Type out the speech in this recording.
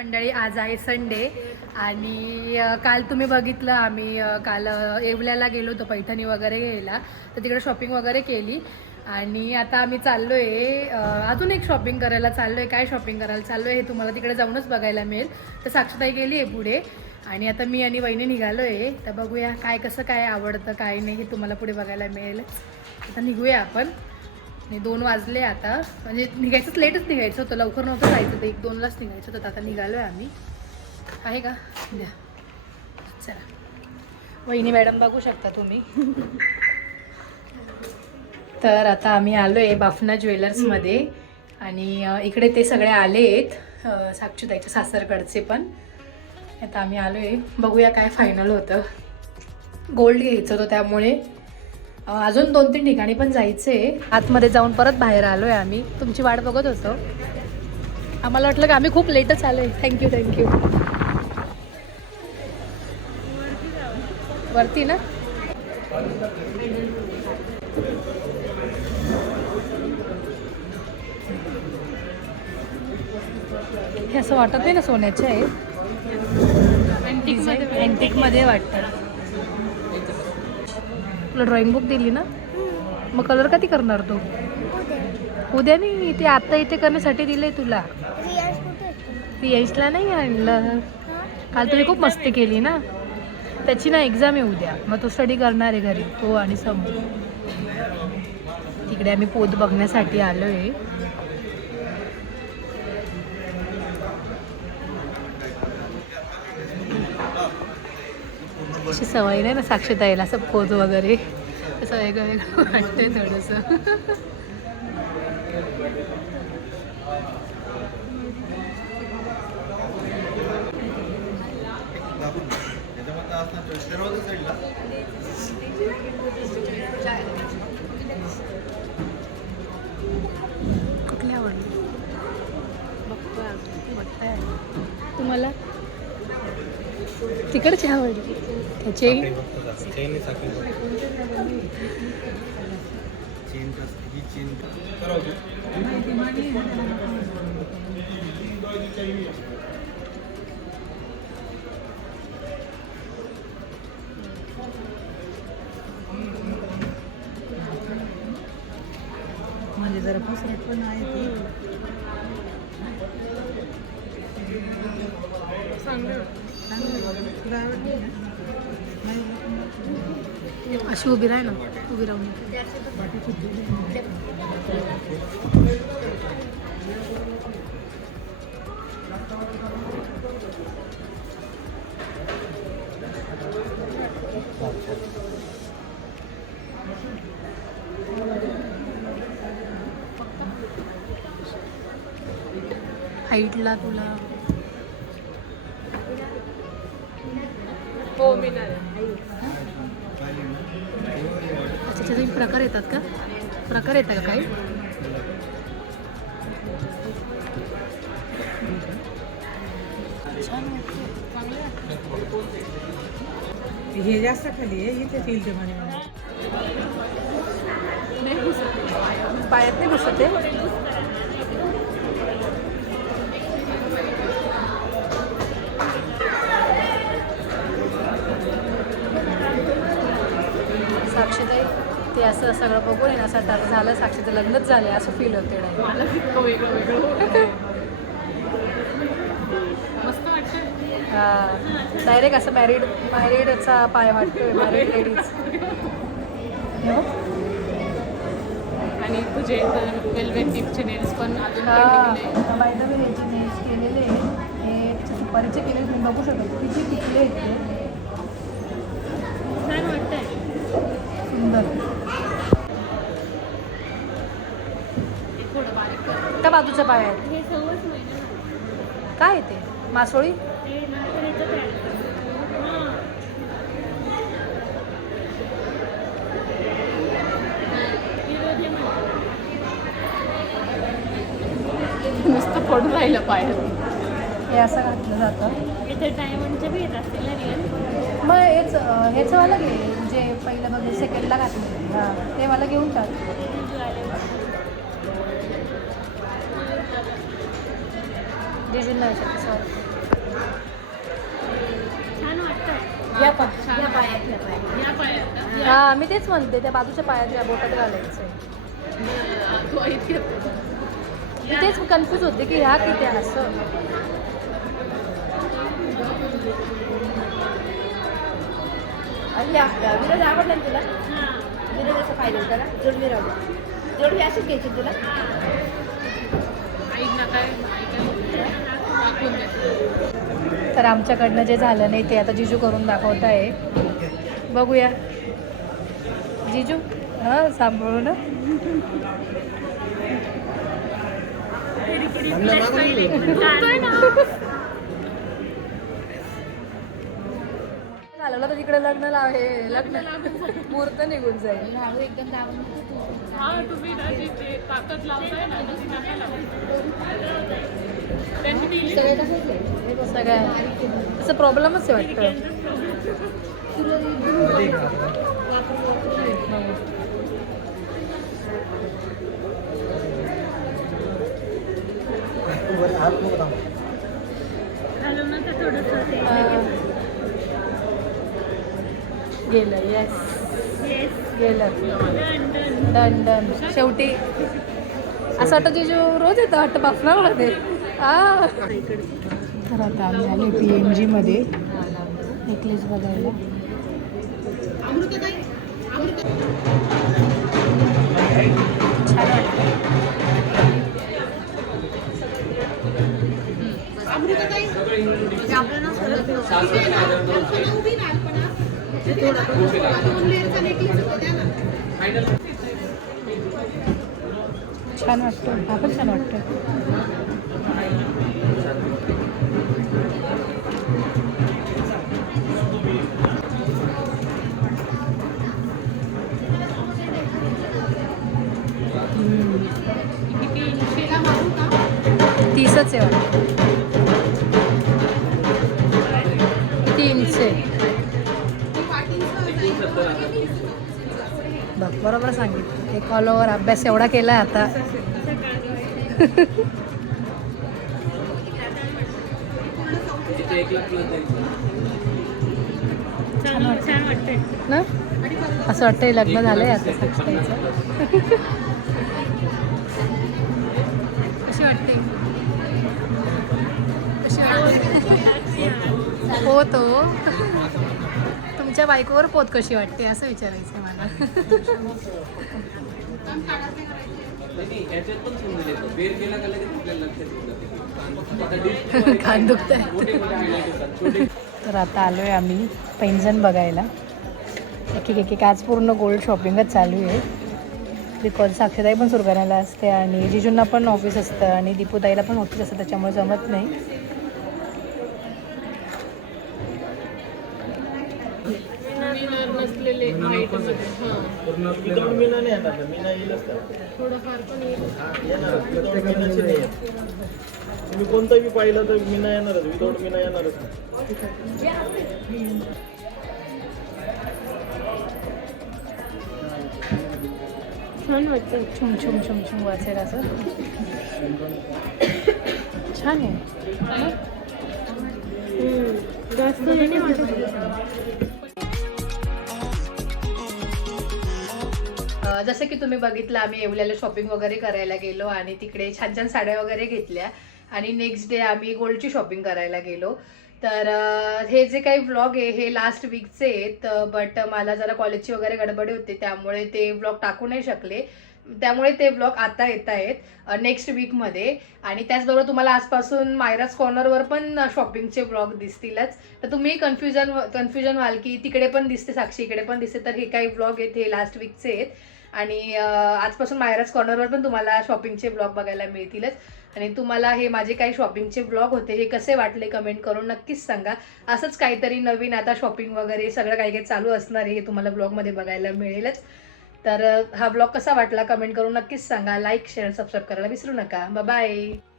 मंडळी, आज आहे संडे आणि काल तुम्ही बघितलं आम्ही काल येवल्याला गेलो होतो पैठणी वगैरे घ्यायला, तर तिकडे शॉपिंग वगैरे केली आणि आता आम्ही चाललो आहे अजून एक शॉपिंग करायला चाललो आहे. काय शॉपिंग करायला चाललो आहे हे तुम्हाला तिकडे जाऊनच बघायला मिळेल. तर साक्षीताई गेली आहे पुढे आणि आता मी आणि वहिनी निघालो आहे. तर बघूया काय कसं काय आवडतं काय नाही हे तुम्हाला पुढे बघायला मिळेल. आता निघूया आपण. 2 वाजले आता, म्हणजे निघायचंच लेटच निघायचं होतं, लवकर नव्हतं जायचं, ते 1-2लाच निघायचं होतं. आता निघालो आहे आम्ही. आहे का द्या चला. वहिनी मॅडम बघू शकता तुम्ही. तर आता आम्ही आलो आहे बाफना ज्वेलर्समध्ये आणि इकडे ते सगळे आले आहेत साक्षीताईच्या सासरकडचे पण. आता आम्ही आलो आहे, बघूया काय फायनल होतं. गोल्ड घ्यायचं होतं त्यामुळे अजून 2-3 ठिकाणी पण जायचं आहे. आतमध्ये जाऊन परत बाहेर आलो आहे आम्ही. तुमची वाट बघत होतो. आम्हाला वाटलं की आम्ही खूप लेटच आलो आहे. थँक्यू. वरती ना हे असं वाटत नाही ना सोन्याचे आहे, अँटिकमध्ये वाटतं. तुला ड्रॉइंग बुक दिली ना, मग कलर कधी करणार तू? उद्या नाही, ते आत्ता इथे करण्यासाठी दिले तुला. रियाजला नाही आणलं. काल तुम्ही खूप मस्ती केली ना. त्याची ना एक्झाम आहे उद्या, मग तो स्टडी करणार आहे घरी, तो आणि समोर. तिकडे आम्ही पोत बघण्यासाठी आलो आहे. अशी सवय नाही ना साक्षीताईला असं पोत वगैरे, असं वेगळं वाटतंय थोडंसं. कुठली आवडली बघताय तुम्हाला? तिकडची आवडली त्याची. म्हणजे जरा पसरट पण आहे ती. अशी उभी राह ना, उभी राहून हाईटला तुला. हो मी नाही. त्याचे प्रकार येतात का? प्रकार येतात का काही? हे जास्त खाली आहे, इथे फील ते म्हणे पायात नाही बसत आहे. साक्षीताई ते असं सगळं बघून आहे ना, असं झालं साक्षीचं लग्नच झालं असं फील होते. मस्त वाटतं. हां, डायरेक्ट असं मॅरिडचा पाय वाटतोय, मॅरिड लेडीज. आणि तुझे वेलवेट टिपचे नेल्स पण अजून हां, बायदा मी याचे नेल्स केलेले हे सुपारीचे केले, तुम्ही बघू शकता किती टिकले आहेत ते. छान वाटतंय, सुंदर. थोडं बारीक त्या बाजूच्या पाय आहेत. हे सवच नाही काय आहे ते? मासोळी. नुसतं पडून राहिलं पायात. हे असं घातलं जातं. इथे डायमंडचं बी येत असतील ना रिअल. मग ह्याचं वाला घे, जे पहिलं बघ सेकंडला घातलं. हां, ते मला घेऊन टाक. डिझाईन नाही शकत सर. या पण छान या आहे. पायात या पायात या पायात का? हा मी तेच म्हणते त्या बाजूच्या पायाच्या बोटात घालायचं तो इतके मी तेच कन्फ्यूज होते की ह्या किती असं या विरोध आवडला ना तुला विरोध असं फायनल करा जोडवी राहू जोडवी अशीच घ्यायची तुला ऐक ना काय दाखवून दे. तर आमच्याकडनं जे झालं नाही ते आता जिजू करून दाखवत आहे बघूया जिजू हां सांभाळू ना घालवलं तर तिकडे लग्न हे लग्न मुहूर्त निघून जाईल एकदम दाबून हा तुम्ही ना ते ताकद लावताय ना ती नका लावू. त्यांनी दिली. सगळे तसंच आहे सगळ्या असं प्रॉब्लेमच आहे वाटतं घालव ना ते थोडंसं ते. गेलं येस गेलं डन डन शेवटी असं वाटतं जिजू रोज येतं हट्ट बाफनामध्ये तर आता आम्ही आले PNG मध्ये नेकलेस बघायला छान वाटतं छान वाटतं हा पण छान वाटतं तीसच आहे वाटतं किती इंच आहे बघ बरोबर सांगितलं एक ऑल ओव्हर अभ्यास एवढा केला आता छान वाटतंय ना असं वाटतंय लग्न झालंय आता साक्षीताईचं कशी वाटते कशी वाटते हो तो तुमच्या बायकोवर पोत कशी वाटते असं विचारायचं आहे मला खान दुखत आहे तर आता आलो आहे आम्ही पैंजण बघायला एक एक आज पूर्ण गोल्ड शॉपिंगच चालू आहे बिकॉज साक्षीताई पण सुरू करायला असते आणि जिजूंना पण ऑफिस असतं आणि दीपूताईला पण ऑफिस असतं त्याच्यामुळे जमत नाही नसलेले व्हाईटमध्ये विदाउट मीना नाही येणार मीना येईलच का थोडंफार पण येईल. येणार विदाउट मीनाची नाही येत तुम्ही कोणताही पाहिलं तर मीना येणारच विदाउट मीना येणारच छान वाटतं. छुम छुम छुम छुम वाचेल असं छान आहे जास्त हे नाही वाटत. जसं की तुम्ही बघितलं आम्ही येवल्याला शॉपिंग वगैरे करायला गेलो आणि तिकडे छान छान साड्या वगैरे घेतल्या आणि नेक्स्ट डे आम्ही गोल्डची शॉपिंग करायला गेलो तर हे जे काही व्लॉग आहे हे लास्ट वीकचे आहेत बट मला जरा कॉलेजची वगैरे गडबडी होती त्यामुळे ते व्लॉग टाकू नाही शकले त्यामुळे ते व्लॉग आता येत आहेत नेक्स्ट वीकमध्ये आणि त्याचबरोबर तुम्हाला आजपासून मायराज कॉर्नरवर पण शॉपिंगचे व्लॉग दिसतीलच तर तुम्ही कन्फ्युजन व्हाल की तिकडे पण दिसते साक्षी इकडे पण दिसते तर हे काही व्लॉग आहेत हे लास्ट वीकचे आहेत आणि आजपासून मायराज कॉर्नरवर पण तुम्हाला शॉपिंगचे व्लॉग बघायला मिळतीलच आणि तुम्हाला हे माझे काही शॉपिंगचे व्लॉग होते हे कसे वाटले कमेंट करून नक्कीच सांगा असंच काहीतरी नवीन आता शॉपिंग वगैरे सगळं काही काही चालू असणार आहे हे तुम्हाला व्लॉगमध्ये बघायला मिळेलच तर हा व्लॉग कसा वाटला कमेंट करून नक्कीच सांगा लाईक शेअर सबस्क्राईब करायला विसरू नका बाय